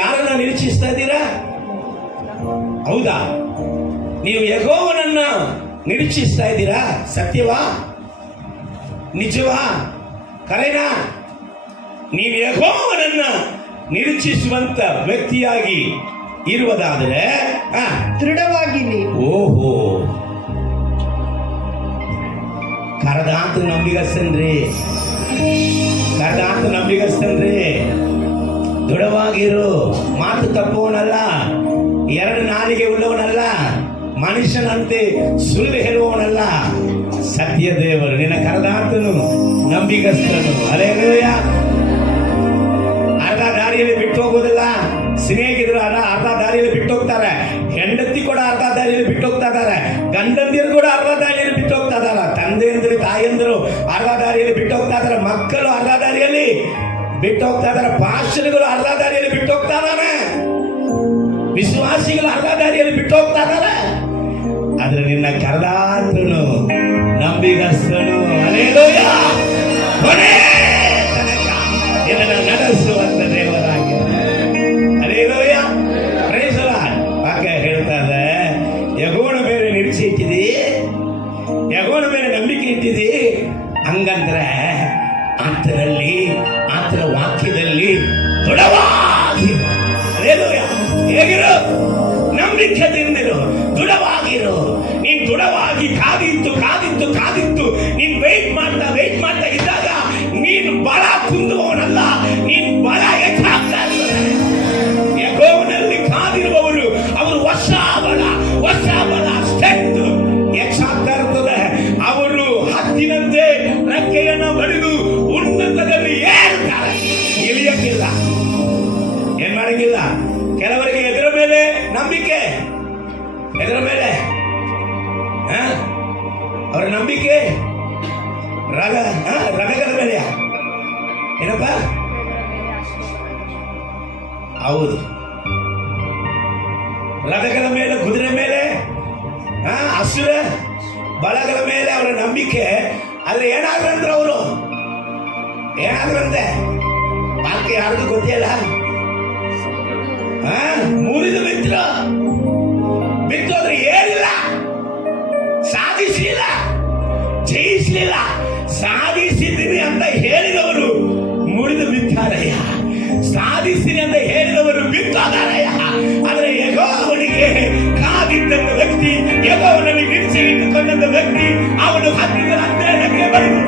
ಯಾರನ್ನ ನಿರೀಕ್ಷಿಸ್ತಾ ಇದ್ದೀರಾ? ಹೌದಾ? ನೀವು ಯಗೋವನನ್ನ ನಿರೀಕ್ಷಿಸ್ತಾ ಇದ್ದೀರಾ? ಸತ್ಯವಾ? ನಿಜವಾ? ಕರೆನಾ ನೀವು ಯಗೋವನನ್ನ ನಿರೀಕ್ಷಿಸುವಂತ ವ್ಯಕ್ತಿಯಾಗಿ ಇರುವುದಾದರೆ ದೃಢವಾಗಿ ನೀವು. ಓಹೋ. ಕರದಾತ ನಂಬಿಗಸ್ತನ್ರಿ. ಕರದಾತ ನಂಬಿಗಸ್ತನ್ರಿ. ದೃಢವಾಗಿರು. ಮಾತು ತಪ್ಪುವನಲ್ಲ. ಎರಡು ನಾಲಿಗೆ ಉಳ್ಳವನಲ್ಲ. ಮನುಷ್ಯನಂತೆ ಸುಳ್ಳು ಹೇಳುವವನಲ್ಲ. ಸತ್ಯ ದೇವರು ನಿನ್ನ ಕರದಾತನು, ನಂಬಿಗಸ್ತನು. ಅಲೆಯ ಅರ್ಧ ದಾರಿಯಲ್ಲಿ ಬಿಟ್ಟು ಹೋಗೋದಿಲ್ಲ ಸ್ನೇಹಿತರು ಅರ್ಧ ಅರ್ಧ ದಾರಿಯಲ್ಲಿ ಬಿಟ್ಟು ಹೋಗ್ತಾರೆ ಹೆಂಡತಿ ಕೂಡ ಅರ್ಧ ದಾರಿಯಲ್ಲಿ ಬಿಟ್ಟು ಹೋಗ್ತಾ ಇದ್ದಾರೆ. ಗಂಡಂದಿರು ಕೂಡ ಅರ್ಧ ದಾರಿಯಲ್ಲಿ ಬಿಟ್ಟು ಹೋಗ್ತಾ ಇದ್ದಾರೆ. ತಂದೆಯಂದಿರು ತಾಯಂದಿರು ಅರ್ಧ ದಾರಿಯಲ್ಲಿ ಬಿಟ್ಟು ಹೋಗ್ತಾ ಇದ್ದಾರೆ. ಮಕ್ಕಳು ಅರ್ಧ ದಾರಿಯಲ್ಲಿ ಬಿಟ್ಟು ಹೋಗ್ತಾ ಇದ್ದಾರೆ ಪಾಸ್ಟರ್ಗಳು ಅರ್ಧ ದಾರಿಯಲ್ಲಿ ಬಿಟ್ಟು ಹೋಗ್ತಾ ಇದ್ದಾರೆ ವಿಶ್ವಾಸಿಗಳು ಅರ್ಧ ದಾರಿಯಲ್ಲಿ ಬಿಟ್ಟು ಹೋಗ್ತಾ ಇದ್ದಾರೆ ಆದ್ರೆ ನಿನ್ನ ಕರದಾತನು ನಂಬಿಗಸ್ತನು ಅಲೇಲೂಯ ಕೊನೆ ತನಕ ನಿನ್ನನ್ನು ನಡೆಸುವಂತ ದೇವರಾಗಿದ್ದಾನೆ ಅಲೇಲೂಯ Praise the Lord. ವಾಕ್ಯ ಹೇಳ್ತಾ ಇದೆ ಯಗೋಣ ಮೇಲೆ ನಿರೀಕ್ಷೆ ಇಟ್ಟಿದಿ ಯಗೋಣ ಮೇಲೆ ನಂಬಿಕೆ ಇಟ್ಟಿದಿ ಹಂಗಂದ್ರೆ ಆತನಲ್ಲಿ ನಂಬಿಕೆದಿಂದಿರು ದೃಢವಾಗಿರು. ನೀನ್ ದೃಢವಾಗಿ ಕಾದಿತ್ತು ಕಾದಿತ್ತು ಕಾದಿತ್ತು ಎದುರ ಮೇಲೆ? ಅವರ ನಂಬಿಕೆ? ರಗ? ರಗಗಳ ಮೇಲೆ. ಏನಪ್ಪ? ಹೌದು. ರಥಗಳ ಮೇಲೆ, ಕುದುರೆ ಮೇಲೆ ಹಸುರ ಬಳಗಳ ಮೇಲೆ ಅವರ ನಂಬಿಕೆ. ಅಲ್ಲಿ ಏನಾದ್ರಂದ್ರೆ ಅವರು. ಏನಾದ್ರಂತೆ ಬಾಕಿ ಯಾರಿಗೂ ಗೊತ್ತಿಲ್ಲ. ಮುರಿದು ಬಿದ್ರು ಬಿತ್ತೋದ್ರೆ ಏನಿಲ್ಲ. ಸಾಧಿಸಲಿಲ್ಲ ಜಯಿಸಲಿಲ್ಲ. ಸಾಧಿಸಿದ್ದೀನಿ ಅಂತ ಹೇಳಿದವರು ಮುರಿದು ಬಿತ್ತಾರಯ್ಯ ಸಾಧಿಸಿನಿ ಅಂತ ಹೇಳಿದವರು ಬಿತ್ತೋದಾರಯ್ಯ ಆದ್ರೆ ಯಗೋವನಿಗೆ ಕಾದಿದ್ದಂತ ವ್ಯಕ್ತಿ ಯಗೋವನಲ್ಲಿ ನಿರೀಕ್ಷೆ ಇಟ್ಟುಕೊಂಡಂತ ವ್ಯಕ್ತಿ ಅವನು ಹತ್ತಿರ ಉನ್ನತದಲ್ಲಿ ಬರೆದು